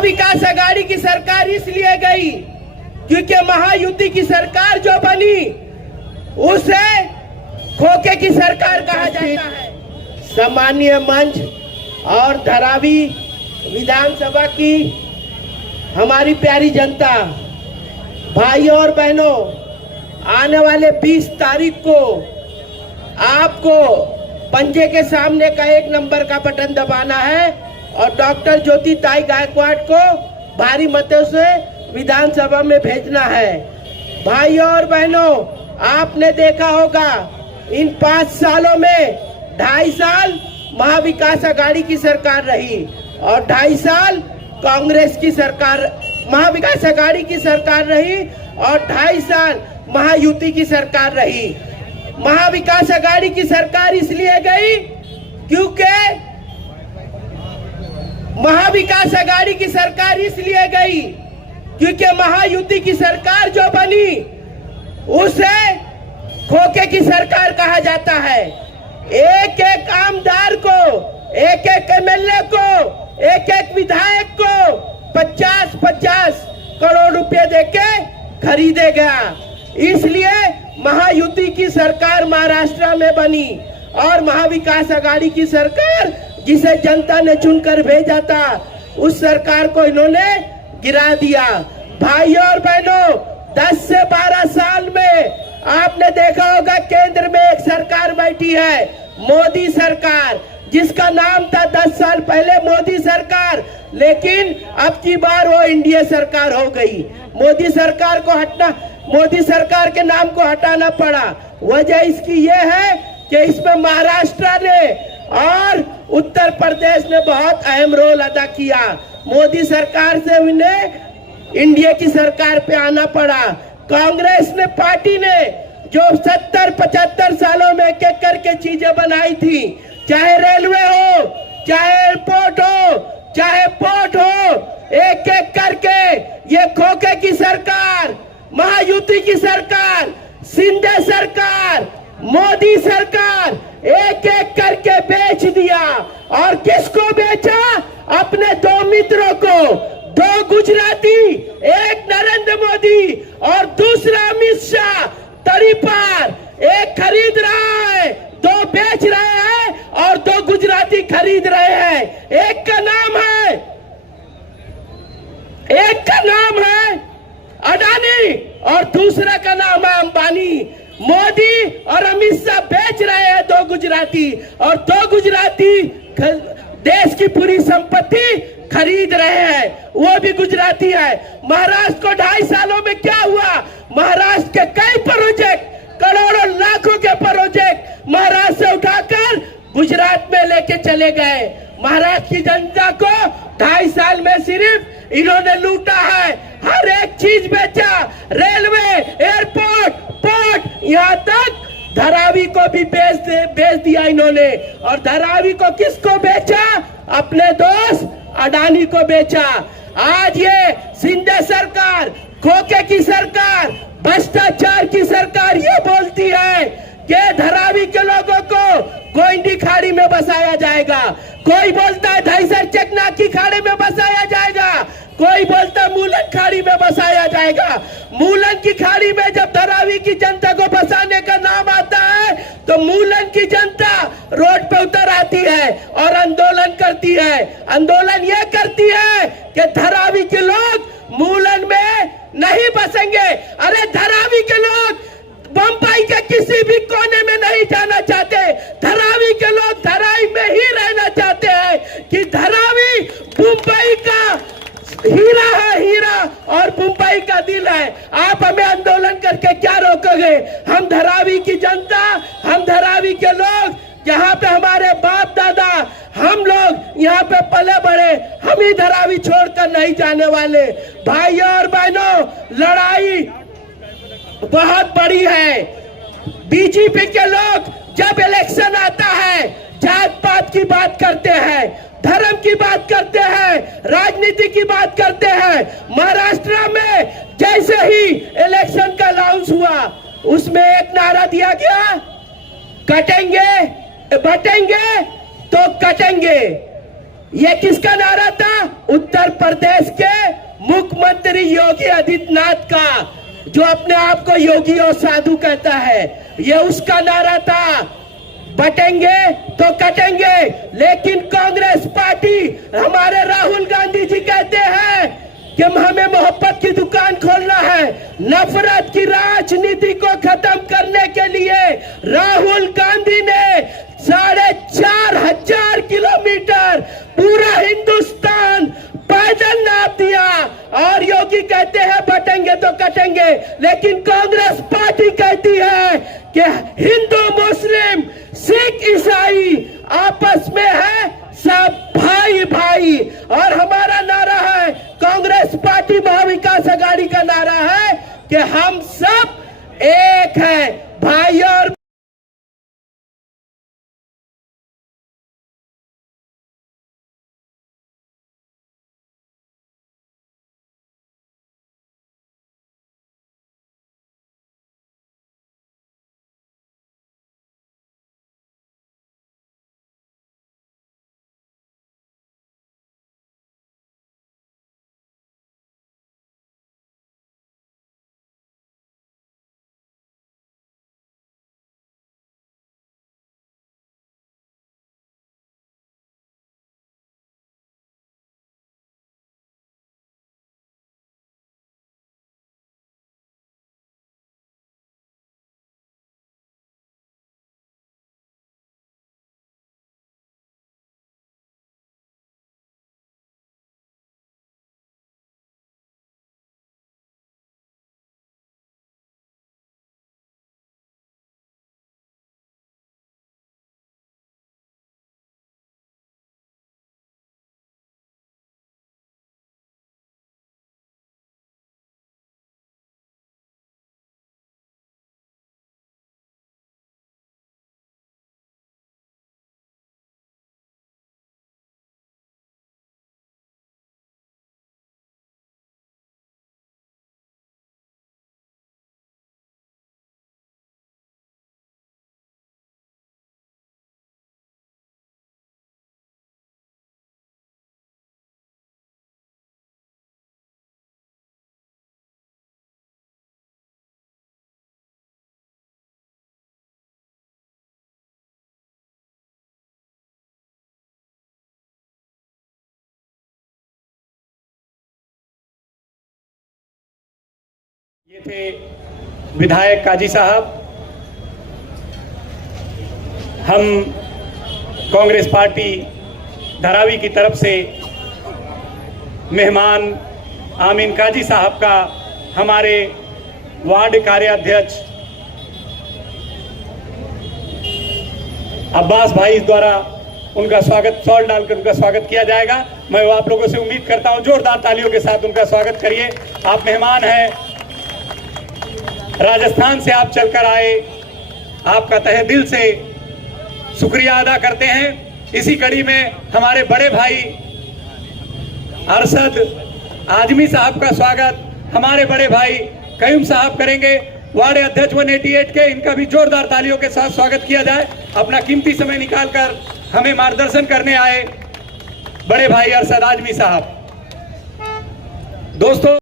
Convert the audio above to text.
महाविकास आघाड़ी की सरकार इसलिए गई क्योंकि महायुति की सरकार जो बनी उसे खोखे की सरकार कहा जाता है। सामान्य मंच और धारावी विधानसभा की हमारी प्यारी जनता, भाइयों और बहनों, आने वाले 20 तारीख को आपको पंजे के सामने का 1 नंबर का बटन दबाना है और डॉक्टर ज्योति ताई गायकवाड़ को भारी मतों से विधानसभा में भेजना है। भाइयों और बहनों, आपने देखा होगा इन 5 सालों में 2.5 साल महाविकास आघाड़ी की सरकार रही और 2.5 साल कांग्रेस की सरकार, महाविकास आघाड़ी की सरकार रही और 2.5 साल महायुति की सरकार रही। महाविकास आघाड़ी की सरकार इसलिए गई क्योंकि महाविकास आघाड़ी की सरकार इसलिए गई क्योंकि महायुति की सरकार जो बनी उसे खोखे की सरकार कहा जाता है। एक एक आमदार को, एक एक एमएलए को, एक एक विधायक को 50-50 करोड़ रुपए देके खरीदे गया। इसलिए महायुति की सरकार महाराष्ट्र में बनी और महाविकास आघाड़ी की सरकार जिसे जनता ने चुनकर भेजा था उस सरकार को इन्होंने गिरा दिया। भाइयों और बहनों, 10 से 12 साल में आपने देखा होगा केंद्र में एक सरकार बैठी है, मोदी सरकार, जिसका नाम था 10 साल पहले मोदी सरकार, लेकिन अब की बार वो इंडिया सरकार हो गई। मोदी सरकार के नाम को हटाना पड़ा। वजह इसकी ये है कि इसमें महाराष्ट्र ने और उत्तर प्रदेश ने बहुत अहम रोल अदा किया। मोदी सरकार से उन्हें इंडिया की सरकार पे आना पड़ा। कांग्रेस ने पार्टी ने जो 70-75 सालों में एक एक करके चीजें बनाई थी, चाहे रेलवे हो, चाहे एयरपोर्ट हो, चाहे पोर्ट हो, एक एक करके ये खोखे की सरकार, महायुति की सरकार, शिंदे सरकार, मोदी सरकार एक एक करके बेच दिया। और किसको बेचा? अपने 2 मित्रों को, 2 गुजराती, एक नरेंद्र मोदी और दूसरा अमित शाह तड़ी पार। एक खरीद रहा है, 2 बेच रहे हैं और 2 गुजराती खरीद रहे हैं। एक का नाम है अडानी और दूसरा का नाम है अंबानी। मोदी और अमित शाह बेच रहे हैं 2 गुजराती और 2 गुजराती देश की पूरी संपत्ति खरीद रहे हैं, वो भी गुजराती है। महाराष्ट्र को 2.5 सालों में क्या हुआ? महाराष्ट्र के कई प्रोजेक्ट, करोड़ों लाखों के प्रोजेक्ट महाराष्ट्र से उठाकर गुजरात में लेके चले गए। महाराष्ट्र की जनता को 2.5 साल में सिर्फ इन्होंने लूटा है, हर एक चीज बेचा, रेलवे, एयरपोर्ट, पोर्ट, यहाँ तक धारावी को भी बेच दिया इन्होंने। और धारावी को किसको बेचा? अपने दोस्त अडानी को बेचा। आज ये शिंदे सरकार, खोखे की सरकार, भ्रष्टाचार की सरकार ये बोलती है कि धारावी के लोगों को गोइंडी खाड़ी में बसाया जाएगा, कोई बोलता है दहिसर चकना की खाड़ी में बसाया जाएगा, कोई बोलता है मूलन खाड़ी में बसाया जाएगा। मूलन की खाड़ी में जब धारावी की जनता को बसाने का नाम आता है तो मूलन की जनता रोड पे उतर आती है और आंदोलन करती है। आंदोलन ये करती है कि धारावी के लोग मूलन में नहीं बसेंगे। अरे धारावी के लोग बम्बई के किसी भी कोने में नहीं जाना चाहते, धारावी के लोग धराई में ही रहना चाहते हैं कि धारावी मुंबई का हीरा है, हीरा, और मुंबई का दिल है। आप हमें आंदोलन करके क्या रोकोगे? हम धारावी की जनता, हम धारावी के लोग, यहाँ पे हमारे बाप दादा, हम लोग यहाँ पे पले बड़े, हम ही धारावी छोड़कर नहीं जाने वाले। भाइयों और बहनों, लड़ाई बहुत बड़ी है। बीजेपी के लोग जब इलेक्शन आता है जात पात की बात करते हैं, धर्म की बात करते हैं, राजनीति की बात करते हैं। महाराष्ट्र में जैसे ही इलेक्शन का अनाउंस हुआ उसमें एक नारा दिया गया, कटेंगे बटेंगे तो कटेंगे। ये किसका नारा था? उत्तर प्रदेश के मुख्यमंत्री योगी आदित्यनाथ का, जो अपने आप को योगी और साधु कहता है। ये उसका नारा था, बटेंगे तो कटेंगे। लेकिन कांग्रेस पार्टी, हमारे राहुल गांधी जी कहते हैं कि हमें मोहब्बत की दुकान खोलना है। नफरत की राजनीति को खत्म करने के लिए राहुल गांधी ने 4,500 किलोमीटर पूरा हिंदुस्तान पैदल नाप दिया। और योगी कहते हैं बटेंगे तो कटेंगे, लेकिन कांग्रेस पार्टी कहती है कि हिंदू मुस्लिम सिख ईसाई आपस में है सब भाई भाई। और हमारा नारा है, कांग्रेस पार्टी महाविकास आघाड़ी का नारा है कि हम सब एक है, भाई और ये थे विधायक काजी साहब। हम कांग्रेस पार्टी धारावी की तरफ से मेहमान आमीन काजी साहब का हमारे वार्ड कार्याध्यक्ष अब्बास भाई द्वारा उनका स्वागत, शॉल डालकर उनका स्वागत किया जाएगा। मैं आप लोगों से उम्मीद करता हूं जोरदार तालियों के साथ उनका स्वागत करिए। आप मेहमान हैं, राजस्थान से आप चलकर आए, आपका तहे दिल से शुक्रिया अदा करते हैं। इसी कड़ी में हमारे बड़े भाई अरशद आजमी साहब का स्वागत हमारे बड़े भाई कयूम साहब करेंगे, वार्ड अध्यक्ष 188 के। इनका भी जोरदार तालियों के साथ स्वागत किया जाए। अपना कीमती समय निकालकर हमें मार्गदर्शन करने आए बड़े भाई अरशद आजमी साहब। दोस्तों,